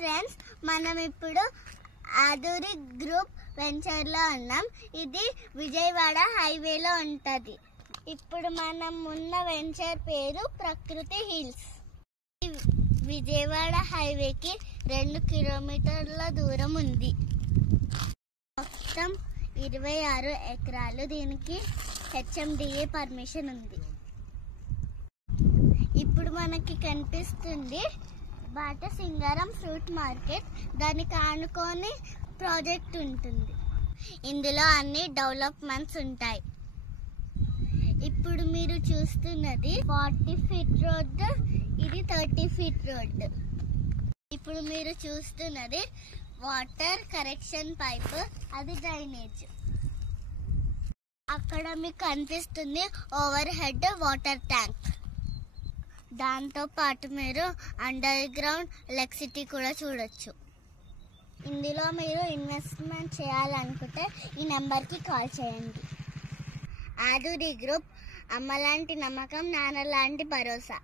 Friends, మనం ఇప్పుడు ఆధురి group వెంచర్లో ఉన్నాం. ఇది విజయవాడ హైవేలో ఉంటుంది. ఇప్పుడు మనం ఉన్న వెంచర్ పేరు ప్రకృతి హిల్స్. విజయవాడ హైవేకి 2 కిలోమీటర్ల దూరం ఉంది. మొత్తం 26 ఎకరాలు. దీనికి HMDA పర్మిషన్ ఉంది. ఇప్పుడు మనకి కనిపిస్తుంది బాట సింగారం ఫ్రూట్ మార్కెట్. దానికి ఆనుకొని ప్రాజెక్ట్ ఉంటుంది. ఇందులో అన్ని డెవలప్మెంట్స్ ఉంటాయి. ఇప్పుడు మీరు చూస్తున్నది 40 ఫీట్ రోడ్, ఇది 30 ఫీట్ రోడ్. ఇప్పుడు మీరు చూస్తున్నది వాటర్ కరెక్షన్ పైప్, అది డ్రైనేజ్. అక్కడ మీకు కనిపిస్తుంది ఓవర్ హెడ్ వాటర్ ట్యాంక్. దాంతో పాటు మీరు అండర్ గ్రౌండ్ ఎలక్ట్రిసిటీ కూడా చూడొచ్చు. ఇందులో మీరు ఇన్వెస్ట్మెంట్ చేయాలనుకుంటే ఈ నెంబర్కి కాల్ చేయండి. ఆధురి గ్రూప్, అమ్మ లాంటి నమ్మకం, నాన్న లాంటి భరోసా.